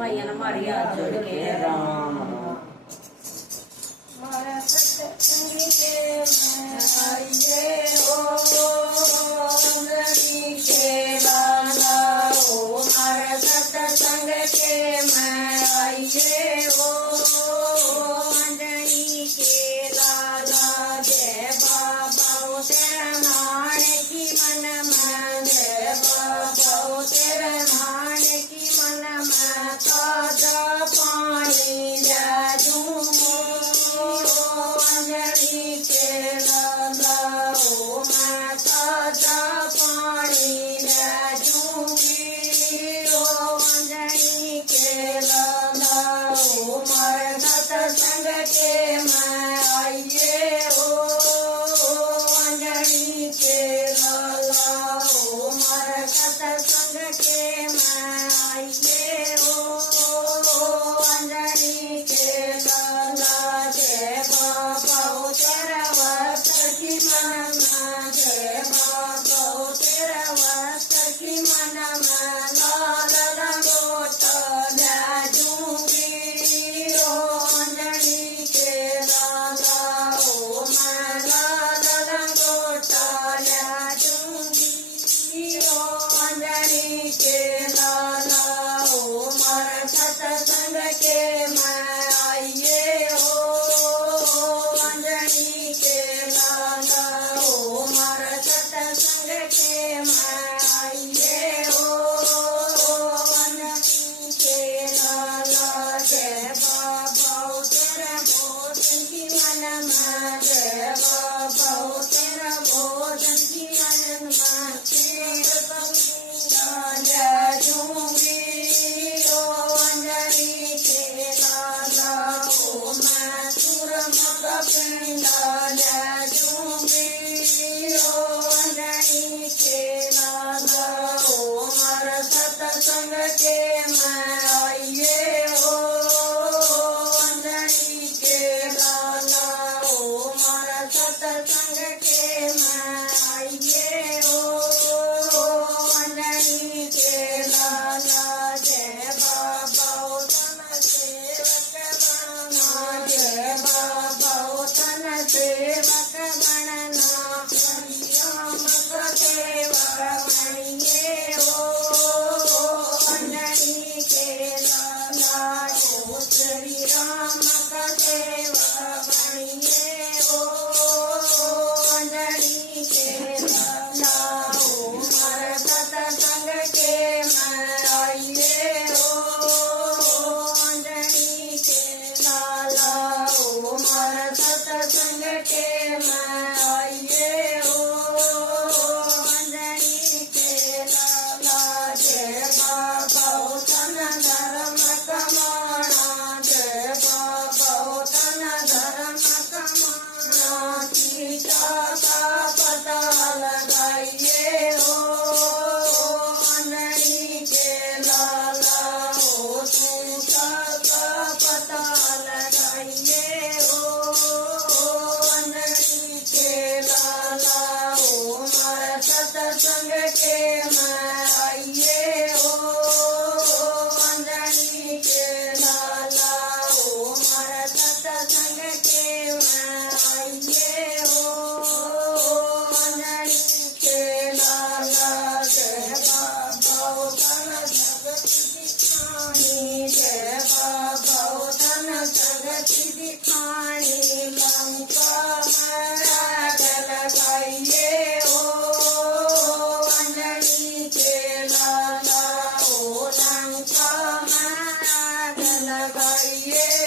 भाइयों ने मारी हाथ जोड़ के राम मारा सत्संग के मैं आइए हो अंजनी के लाला ओ मारा सत्संग के मैं आइए हो अंजनी के लाला जय बाबा तेरा नाम की मन में जय बाबा तेरा नाम की मन में ताजा पानी ले दूँ अंजनी के लाला ओ मैं ताजा पानी ले दूँगी ओ अंजनी के लाला ओ मारे सत्संग के मैं आइए हो अंजनी के लाला ओ मारे सत्संग के मैं आइए हो अंजनी के लाला जय बाबा तेरा वस्त्र की मन में जय बाबा तेरा वस्त्र की मन में लाल लंगोटा ले दूँगी ओ अंजनी के लाला ओ मैं लाल लंगोटा ले दूँगी ओ अंजनी के लाला ओ मारा सत्संग के मैं आइए हो अंजनी के लाला ओ मारा सत्संग के मैं आइए हो अंजनी के लाला जय बाबा तेरा भोजन की मन में जय बाबा तेरा भोजन की मन में तेरे बंदा ले दूँगी ओ अंजनी के लाला ओ मैं सूरम का पिंडा ले दूँगी ओ अंजनी के लाला ओ मारा सत्संग के मैं आइए हो अंजनी के लाला ओ मारा सत्संग के मैं आइए हो अंजनी के लाला जय बाबा तन सेवक बनना जय बाबा तन सेवक बनना राम का सेवक बनिए हो अंजनी के लाला ओ श्री राम का सेवक बनिए हो अंजनी के लाला ओ मारा सत्संग के मैं आइए हो अंजनी के लाला ओ मारा सत्संग के मैं आइए हो अंजनी के लाला जय बाबा तन धर्म कमाना जय बाबा तन धर्म कमाना सीता का पता लगाइए हो अंजनी के लाला ओ सीता का पता लगाइए हो अंजनी के लाला ओ मारा सत्संग के मैं आइए हो अंजनी के लाला ओ मारा सत्संग के मैं आइए हो अंजनी के लाला जय बाबा तन जगत दिखानी जय बाबा तन जगत दिखानी लंका में आग लगाइए हो अंजनी के लाला ओ लंका में आग लगाइए